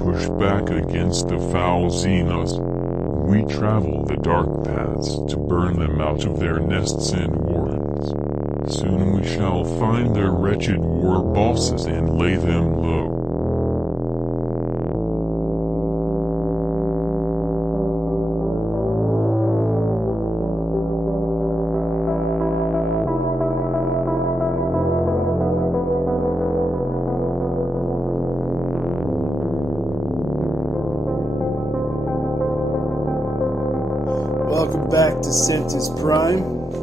push back against the foul Xenos. We travel the dark paths to burn them out of their nests and warrens. Soon we shall find their wretched war bosses and lay them low. Welcome back to Centius Prime.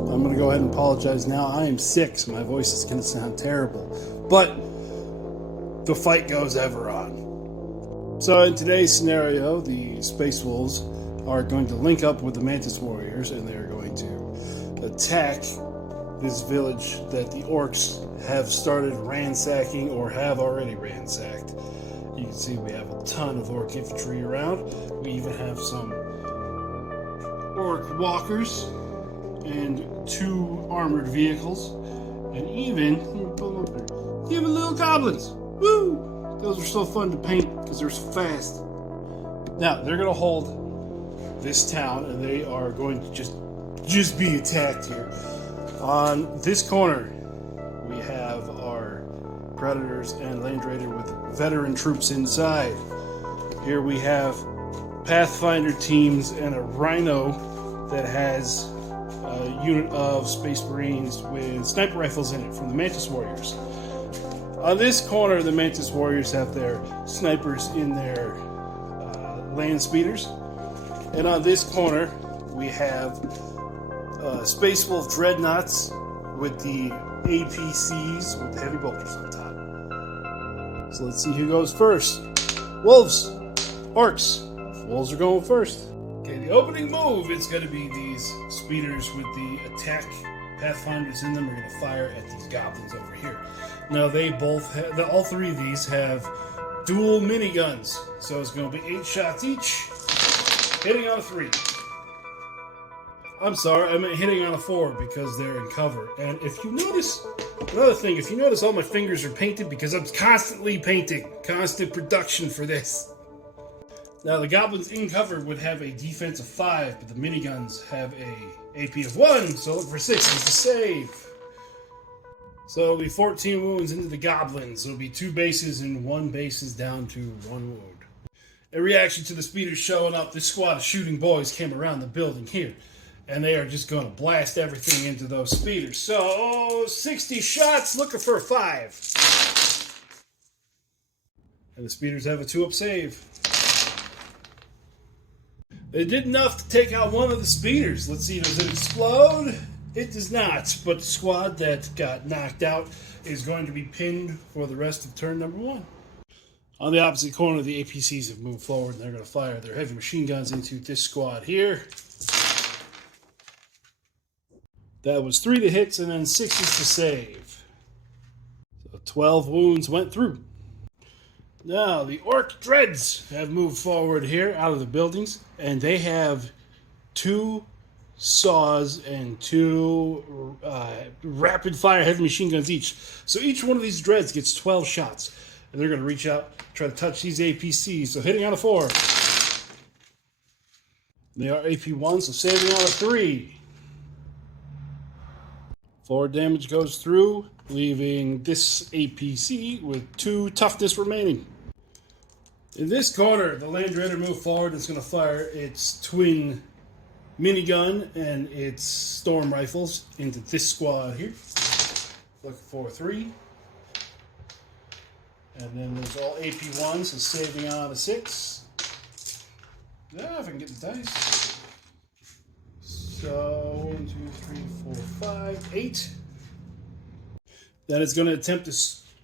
I'm going to go ahead and apologize now. I am sick, so my voice is going to sound terrible. But the fight goes ever on. So in today's scenario, the Space Wolves are going to link up with the Mantis Warriors, and they're going to attack this village that the orks have started ransacking or have already ransacked. You can see we have a ton of orc infantry around. We even have some orc walkers and 2 armored vehicles, and even little goblins. Woo! Those are so fun to paint because they're so fast. Now they're going to hold this town, and they are going to just be attacked here. On this corner, we have our predators and land raider with veteran troops inside. Here we have Pathfinder teams and a rhino that has a unit of Space Marines with sniper rifles in it from the Mantis Warriors. On this corner, the Mantis Warriors have their snipers in their land speeders. And on this corner, we have Space Wolf Dreadnoughts with the APCs with heavy bolters on top. So let's see who goes first. Wolves, orcs. Wolves are going first. Okay, the opening move is going to be these speeders with the attack Pathfinders in them are going to fire at these goblins over here. Now they both have, all 3 of these have dual miniguns, so it's going to be 8 shots each, hitting on a 3. I'm sorry, I meant hitting on a 4 because they're in cover. And if you notice, another thing, if you notice all my fingers are painted because I'm constantly painting, constant production for this. Now the goblins in cover would have a defense of 5, but the miniguns have a AP of 1, so look for 6s to save. So it'll be 14 wounds into the goblins. It'll be 2 bases and 1 base is down to 1 wound. In reaction to the speeders showing up, this squad of shooting boys came around the building here, and they are just going to blast everything into those speeders. So 60 shots, looking for a 5. And the speeders have a 2-up save. They did enough to take out one of the speeders. Let's see, does it explode? It does not, but the squad that got knocked out is going to be pinned for the rest of turn number 1. On the opposite corner, the APCs have moved forward, and they're going to fire their heavy machine guns into this squad here. That was 3 to hits and then 6s to save. So 12 wounds went through. Now, the Orc Dreads have moved forward here out of the buildings, and they have 2 saws and 2 rapid-fire heavy machine guns each. So each one of these Dreads gets 12 shots, and they're going to reach out, try to touch these APCs. So hitting on a 4. They are AP1, so saving on a 3. 4 damage goes through, leaving this APC with 2 toughness remaining. In this corner, the Land Raider moved forward. It's going to fire its twin minigun and its storm rifles into this squad here. Looking for a 3. And then there's all AP1s, so saving on a 6. Yeah, if I can get the dice. So 1, 2, 3, 4, 5, 8. Then it's going to attempt to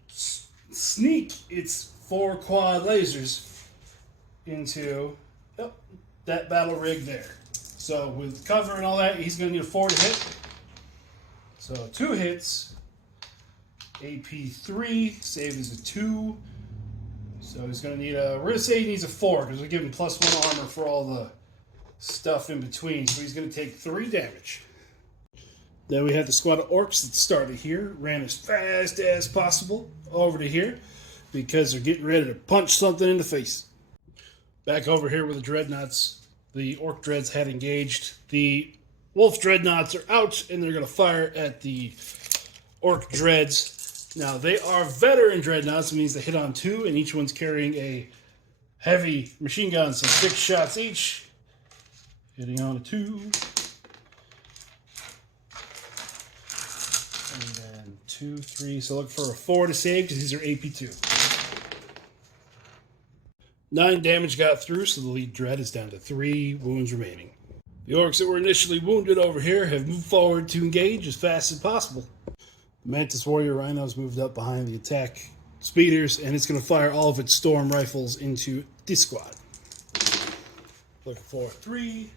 sneak its 4 quad lasers into that battle rig there. So with cover and all that, he's going to need a 4 to hit. So 2 hits. AP3, save is a 2. So he's going to need we're going to say he needs a 4 because we're giving +1 armor for all the stuff in between. So he's going to take 3 damage. Then we have the squad of orcs that started here, ran as fast as possible over to here because they're getting ready to punch something in the face. Back over here with the dreadnoughts, the orc dreads had engaged. The wolf dreadnoughts are out, and they're going to fire at the orc dreads. Now, they are veteran dreadnoughts. It means they hit on 2, and each one's carrying a heavy machine gun, so 6 shots each. Hitting on a 2. And then 2, 3. So look for a 4 to save, because these are AP2. 9 damage got through, so the lead dread is down to 3 wounds remaining. The orcs that were initially wounded over here have moved forward to engage as fast as possible. The Mantis Warrior Rhino's moved up behind the attack speeders, and it's going to fire all of its storm rifles into this squad. Looking for 3.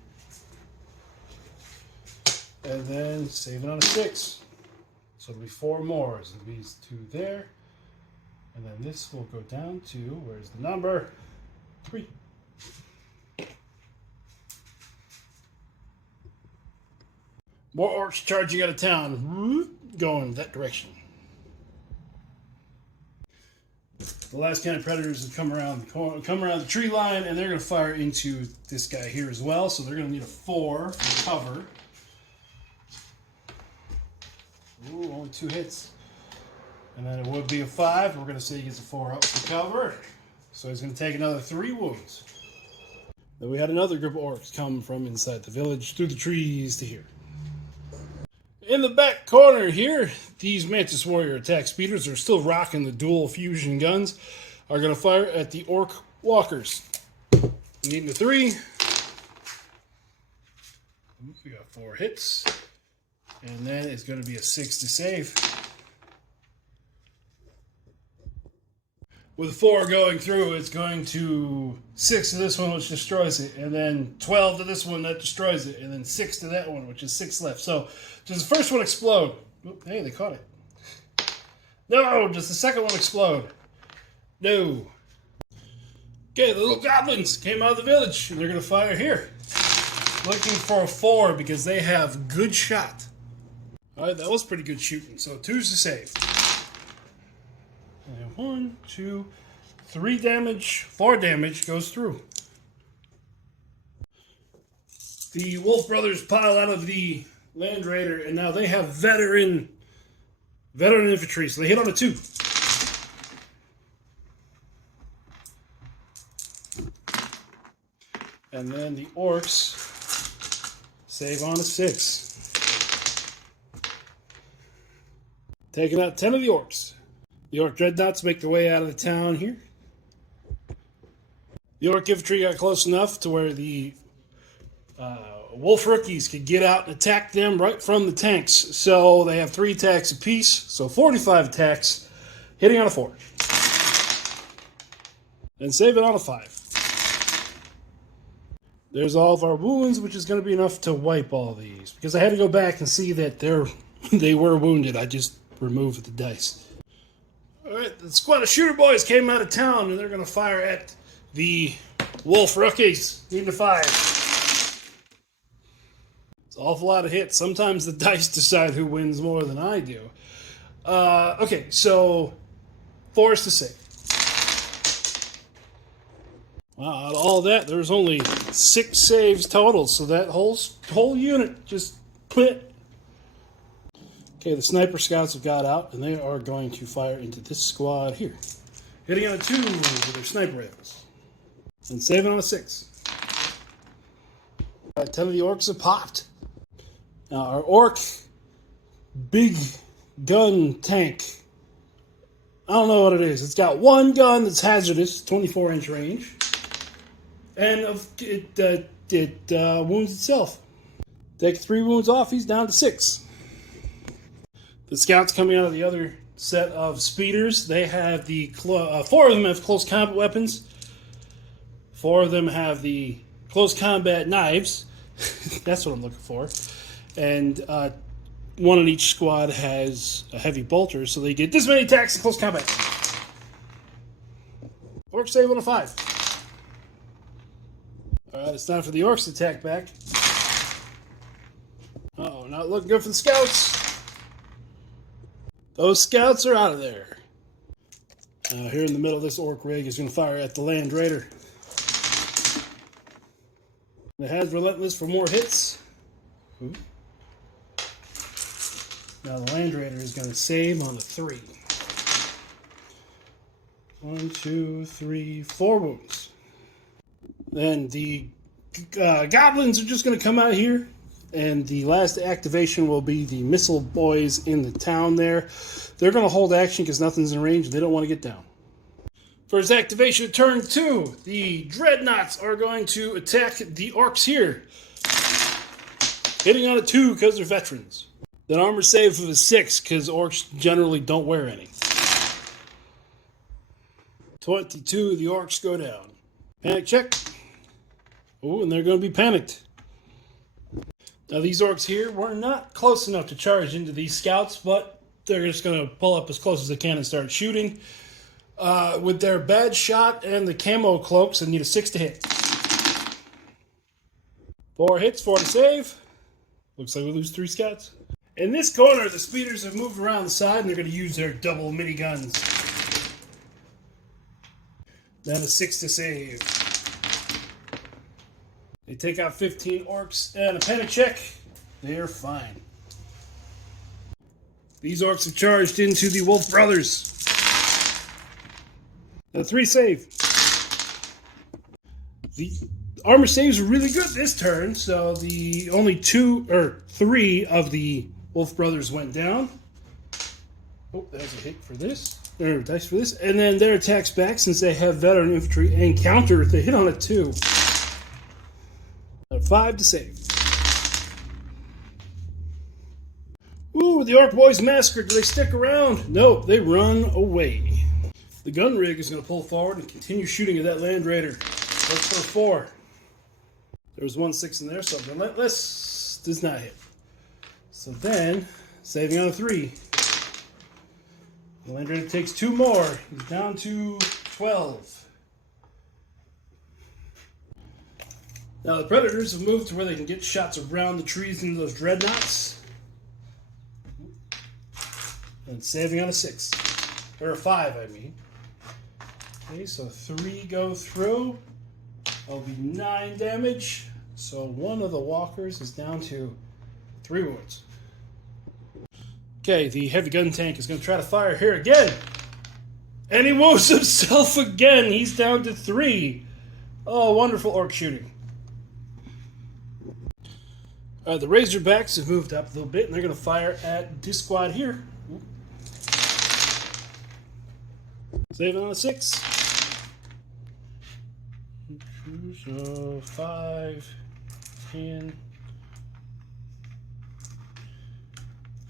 And then save it on a 6. So it'll be 4 more. So it'll be 2 there. And then this will go down to, where's the number? 3. More orcs charging out of town, going that direction. The last kind of predators have come around the tree line, and they're going to fire into this guy here as well. So they're going to need a 4 for cover. Ooh, only 2 hits. And then it would be a 5. We're going to say he gets a 4 up for cover. So he's going to take another 3 wounds. Then we had another group of orcs come from inside the village through the trees to here. In the back corner here, these Mantis Warrior attack speeders are still rocking the dual fusion guns. Are going to fire at the orc walkers. Needing a 3. We got 4 hits. And then it's going to be a 6 to save. With a 4 going through, it's going to 6 to this one, which destroys it. And then 12 to this one, that destroys it. And then 6 to that one, which is 6 left. So, does the first one explode? Oop, hey, they caught it. No! Does the second one explode? No. Okay, the little goblins came out of the village, and they're going to fire here. Looking for a 4 because they have good shot. Alright, that was pretty good shooting. So 2's to save. And 1, 2, 3 damage, 4 damage goes through. The Wolf Brothers pile out of the Land Raider, and now they have veteran infantry, so they hit on a 2. And then the orcs save on a 6. Taking out 10 of the orcs. The orc dreadnoughts make their way out of the town here. The orc infantry got close enough to where the wolf rookies could get out and attack them right from the tanks. So they have 3 attacks apiece, so 45 attacks, hitting on a 4. And save it on a 5. There's all of our wounds, which is going to be enough to wipe all these. Because I had to go back and see that they were wounded. I just removed the dice. Alright, the squad of shooter boys came out of town, and they're going to fire at the wolf rookies. Need a 5. It's an awful lot of hits. Sometimes the dice decide who wins more than I do. Okay, so 4 is to save. Wow, out of all that, there's only 6 saves total, so that whole unit just quit. Okay, the sniper scouts have got out, and they are going to fire into this squad here. Hitting on a 2 with their sniper rifles. And saving on a 6. 10 of the orcs have popped. Now, our orc big gun tank. I don't know what it is. It's got 1 gun that's hazardous, 24-inch range. And it wounds itself. Take 3 wounds off, he's down to 6. The scouts coming out of the other set of speeders, they have 4 of them have close combat weapons. 4 of them have the close combat knives. That's what I'm looking for. And 1 in each squad has a heavy bolter, so they get this many attacks in close combat. Orcs save on a 5. Alright, it's time for the orcs to attack back. Uh-oh, not looking good for the scouts. Those scouts are out of there. Here in the middle of this orc rig is going to fire at the Land Raider. It has Relentless for more hits. Ooh. Now the Land Raider is going to save on the 3. 1, 2, 3, 4 wounds. Then the goblins are just going to come out here, and the last activation will be the missile boys in the town there. They're going to hold action because nothing's in range. They don't want to get down. First activation, turn 2. The dreadnoughts are going to attack the orcs here, hitting on a 2 because they're veterans. Then armor save of a 6 because orcs generally don't wear any. 22, the orcs go down. Panic check. Oh, and they're going to be panicked. Now these orcs here were not close enough to charge into these scouts, but they're just going to pull up as close as they can and start shooting. With their bad shot and the camo cloaks, they need a 6 to hit. 4 hits, 4 to save. Looks like we lose 3 scouts. In this corner, the speeders have moved around the side and they're going to use their double miniguns. Then a 6 to save. They take out 15 orcs and a panic check. They're fine. These orcs have charged into the Wolf Brothers. A 3 save. The armor saves are really good this turn, so the only 3 of the Wolf Brothers went down. Oh, there's a hit for this. Or dice for this. And then their attacks back, since they have veteran infantry and counter if they hit on a 2. A 5 to save. Ooh, the Orc Boys massacred. Do they stick around? No, they run away. The gun rig is going to pull forward and continue shooting at that Land Raider. Look for 4. There was 1 6 in there, so Relentless does not hit. So then, saving on a 3. The Land Raider takes 2 more. He's down to 12. Now the Predators have moved to where they can get shots around the trees into those dreadnoughts. And saving on a 6. Or a 5, I mean. Okay, so 3 go through. That'll be 9 damage. So one of the walkers is down to 3 wounds. Okay, the heavy gun tank is going to try to fire here again. And he wounds himself again. He's down to 3. Oh, wonderful orc shooting. The Razorbacks have moved up a little bit, and they're going to fire at this squad here. Saving on a 6. So 5, 10,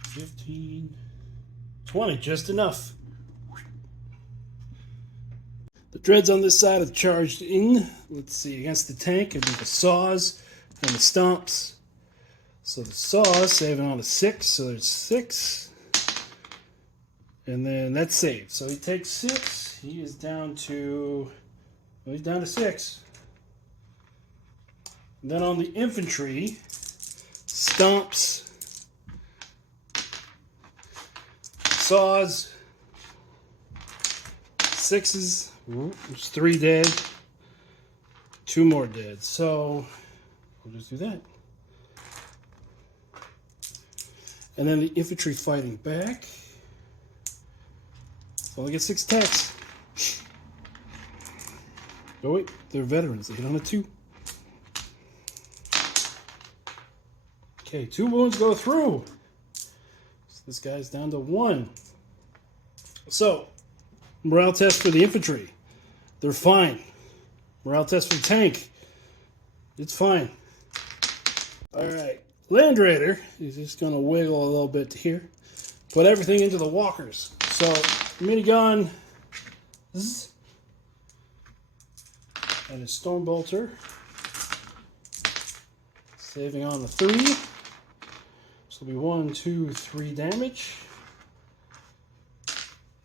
15, 20, just enough. The dreads on this side have charged in. Let's see, against the tank, it'll be the saws and the stomps. So the saws saving on a 6, so there's 6. And then that's saved. So he takes 6. He is down to, well, he's down to 6. And then on the infantry, stomps, saws, 6s, there's 3 dead, 2 more dead. So we'll just do that. And then the infantry fighting back. So only get 6 attacks. Oh wait, they're veterans. They hit on a 2. Okay, 2 wounds go through. So this guy's down to 1. So, morale test for the infantry. They're fine. Morale test for the tank. It's fine. Alright. Land Raider is just going to wiggle a little bit here. Put everything into the walkers. So, minigun. Zzz, and a Stormbolter. Saving on the 3. This will be 1, 2, 3 damage.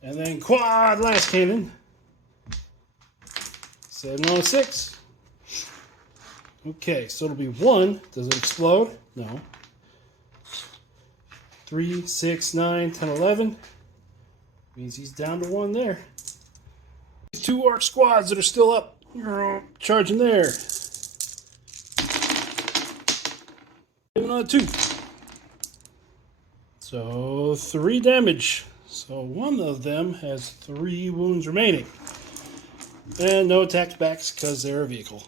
And then quad last cannon. Saving on a 6. Okay, so it'll be 1. Does it explode? No. 3, 6, 9, 10, 11. Means he's down to 1 there. 2 orc squads that are still up. Charging there. Another 2. So 3 damage. So one of them has 3 wounds remaining. And no attacks backs because they're a vehicle.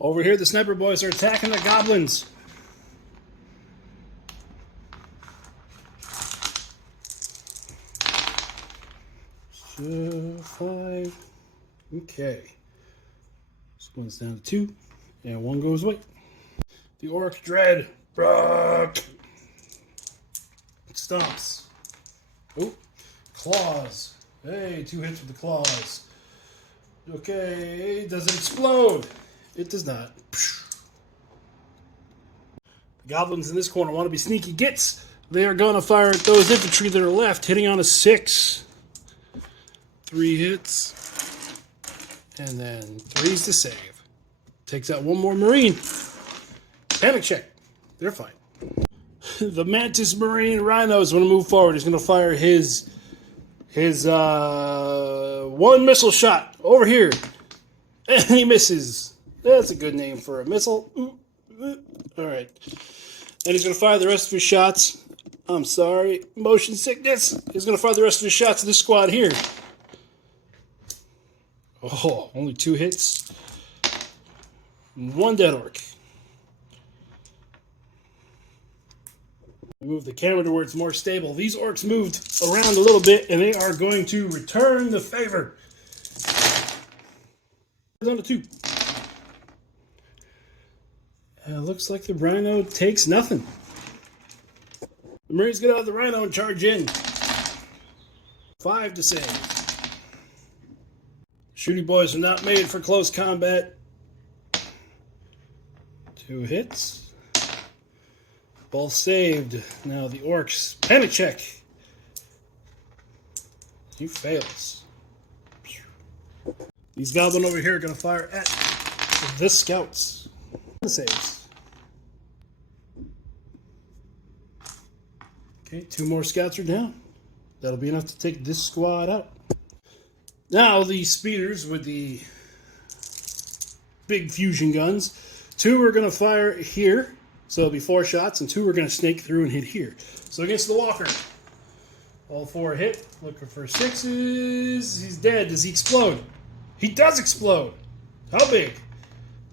Over here, the sniper boys are attacking the goblins. So 5. Okay. This one's down to 2. And 1 goes away. The orc dread. Brock. Stomps. Oh. Claws. Hey, 2 hits with the claws. Okay, does it explode? It does not. The goblins in this corner want to be sneaky gits. They are going to fire at those infantry that are left, hitting on a 6. 3 hits. And then 3's to save. Takes out 1 more marine. Panic check. They're fine. The Mantis Marine Rhinos want to move forward. He's going to fire his 1 missile shot over here. And he misses. That's a good name for a missile. Alright. And he's going to fire the rest of his shots. I'm sorry. Motion sickness. He's going to fire the rest of his shots to this squad here. Oh, only 2 hits. 1 dead orc. Move the camera to where it's more stable. These orcs moved around a little bit, and they are going to return the favor. Down to 2. It looks like the rhino takes nothing. The Marines get out of the rhino and charge in. 5 to save. Shooty boys are not made for close combat. 2 hits. Both saved. Now the orcs. Panic check. He fails. These goblins over here are going to fire at the scouts. Saves. Okay, 2 more scouts are down. That'll be enough to take this squad out. Now the speeders with the big fusion guns. 2 are going to fire here. So it'll be 4 shots, and 2 are going to snake through and hit here. So against the walker. All 4 hit. Looking for 6s. He's dead. Does he explode? He does explode. How big?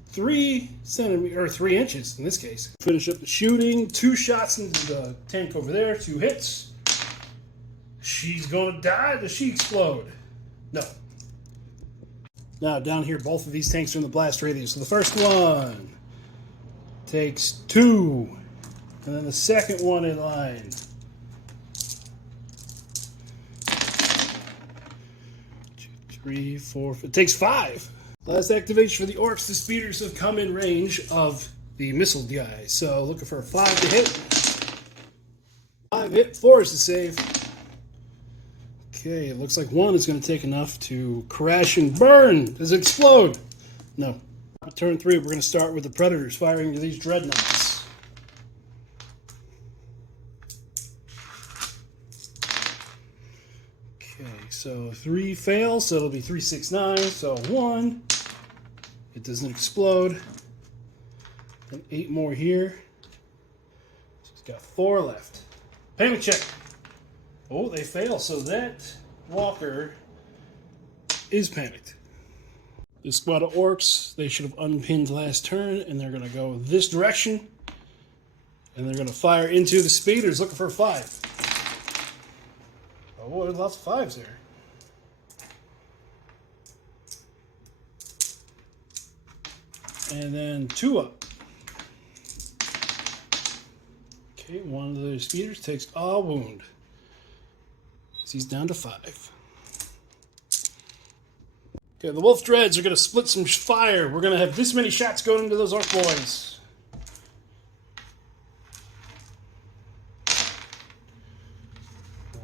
3 centimeters, or 3 inches in this case. Finish up the shooting. 2 shots into the tank over there. 2 hits. She's going to die. Does she explode? No. Now down here, both of these tanks are in the blast radius. So the first one takes 2. And then the second one in line. 2, 3, 4. It takes 5. Last activation for the orcs. The speeders have come in range of the missile guy. So looking for a 5 to hit. 5 hit, 4 is to save. Okay, it looks like 1 is going to take enough to crash and burn. Does it explode? No. Turn 3, we're going to start with the predators firing to these dreadnoughts. Okay, so 3 fail, so it'll be 3, 6, 9. So 1, it doesn't explode. And 8 more here. So he's got 4 left. Panic check. Oh, they fail, so that walker is panicked. This squad of orcs, they should have unpinned last turn, and they're going to go this direction. And they're going to fire into the speeders, looking for a 5. Oh boy, there's lots of 5s there. And then 2 up. Okay, one of the speeders takes a wound. So he's down to 5. Okay, the wolf dreads are going to split some fire. We're going to have this many shots going into those orc boys.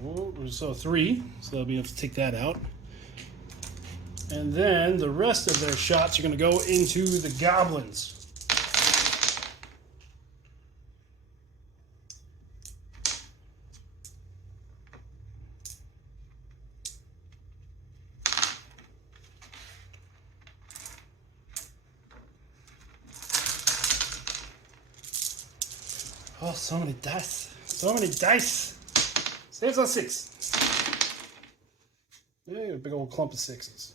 Oh, so 3. So they'll be able to take that out. And then the rest of their shots are going to go into the goblins. Oh, so many dice. So many dice. Saves on 6. Yeah, a big old clump of 6s.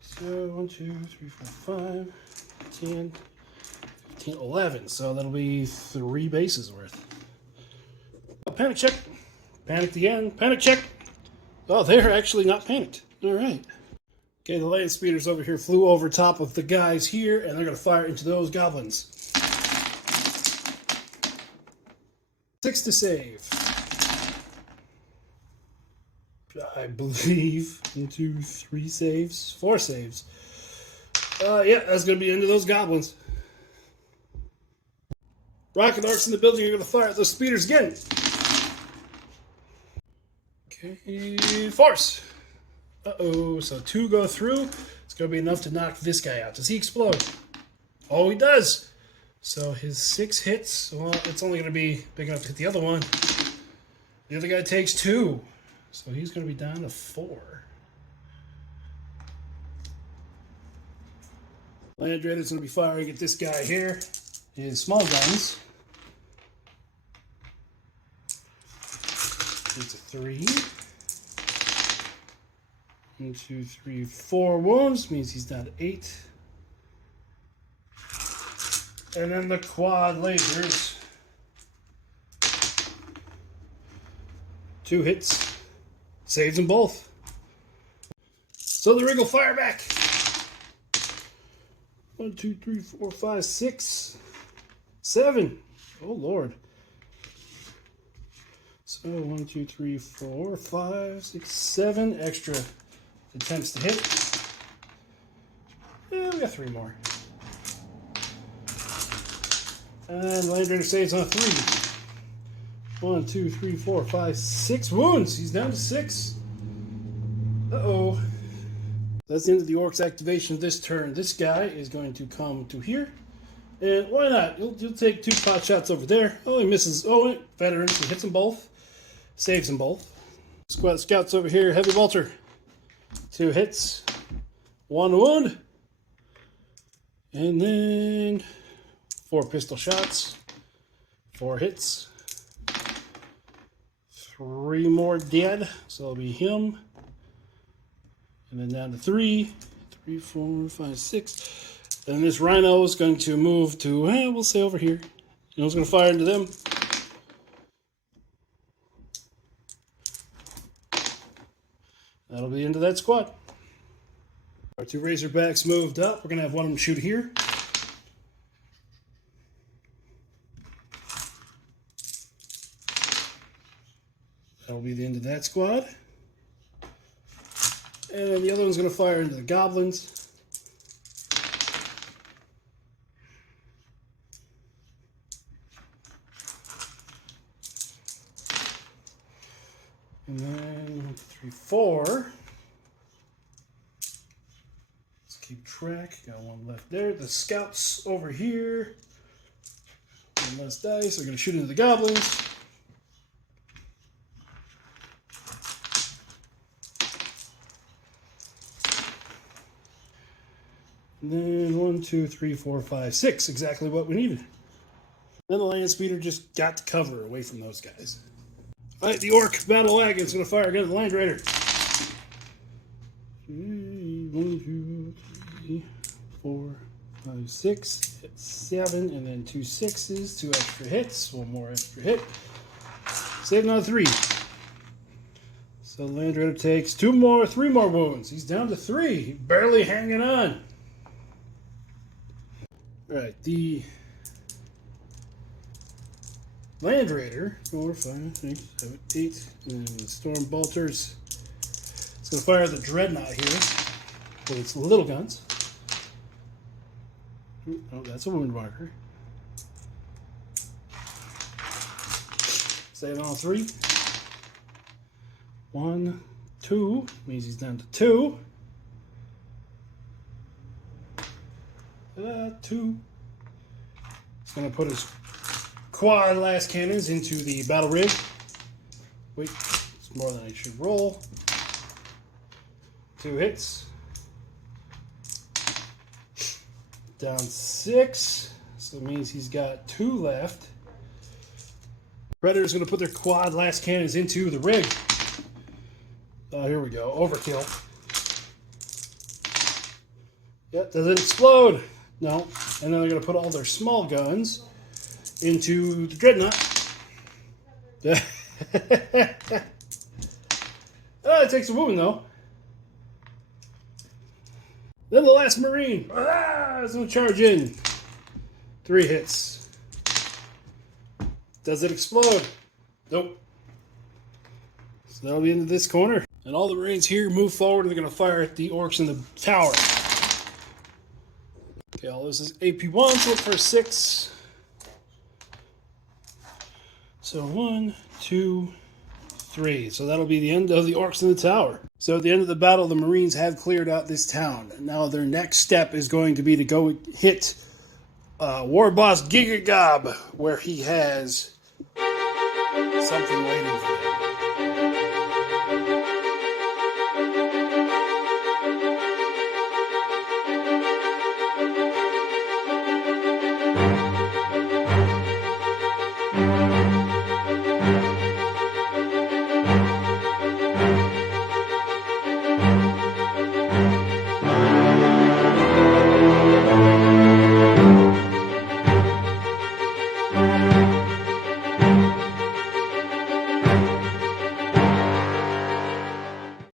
So 1, 2, 3, 4, 5, 10, 15, 11. So that'll be 3 bases worth. Oh, panic check. Panicked again. Panic check. Oh, they're actually not panicked. All right. Okay, the land speeders over here flew over top of the guys here, and they're going to fire into those goblins. 6 to save. I believe 1, 2, 3 saves. 4 saves. Yeah, that's going to be into those goblins. Rocket arcs in the building are going to fire at those speeders again. Okay, force. Uh-oh, so 2 go through. It's going to be enough to knock this guy out. Does he explode? Oh, he does. So his 6 hits, well, it's only going to be big enough to hit the other one. The other guy takes 2. So he's going to be down to 4. Land Raider's going to be firing at this guy here. His small guns. It's a 3. 1, 2, 3, 4 wounds. Means he's down to 8. And then the quad lasers. 2 hits. Saves them both. So the rig will fire back. 1, 2, 3, 4, 5, 6, 7. Oh Lord. So 1, 2, 3, 4, 5, 6, 7 extra attempts to hit. Yeah, we got 3 more. And Land Raider saves on 3. 1, 2, 3, 4, 5, 6 wounds. He's down to 6. Uh-oh. That's the end of the orcs activation this turn. This guy is going to come to here. And why not? You'll take 2 pot shots over there. Oh, he misses. Oh, veterans. He hits them both. Saves them both. Squad scouts over here. Heavy bolter. 2 hits. 1 wound. And then 4 pistol shots. 4 hits. 3 more dead. So it'll be him. And then down to 3. 3, 4, 5, 6. Then this rhino is going to move to, we'll say over here. You know, it's going to fire into them. That'll be into that squad. Our 2 Razorbacks moved up. We're going to have one of them shoot here. That'll be the end of that squad. And then the other one's going to fire into the goblins. And then 1, 2, 3, 4. Let's keep track. Got 1 left there. The scouts over here. 1 less dice. They're going to shoot into the goblins. And then 1, 2, 3, 4, 5, 6. Exactly what we needed. Then the land speeder just got to cover away from those guys. Alright, the orc battle wagon is going to fire again at the Land Raider. 1, 2, 3, 4, 5, 6, 7, and then 2 6s, 2 extra hits, 1 more extra hit. Saving on 3. So the Land Raider takes 3 more wounds. He's down to 3, barely hanging on. Alright, the Land Raider, 4, 5, 6, 7, 8, and the Storm Bolters. It's going to fire the Dreadnought here with its little guns. Oh, that's a wound marker. Save on 3. 1, 2, means he's down to 2. 2. He's going to put his quad last cannons into the battle rig. Wait, it's more than I should roll. 2 hits. Down 6. So that means he's got 2 left. Predator's going to put their quad last cannons into the rig. Oh, here we go. Overkill. Yep, does it explode? No. And then they're going to put all their small guns into the dreadnought. Oh, it takes a woman, though. Then the last Marine. Is going to charge in. 3 hits. Does it explode? Nope. So that'll be into this corner. And all the Marines here move forward and they're going to fire at the orcs in the tower. Okay, all this is AP1, so look for 6. So 1, 2, 3. So that'll be the end of the orcs in the tower. So at the end of the battle, the Marines have cleared out this town. Now their next step is going to be to go hit War Boss Giggagob, where he has something waiting for him.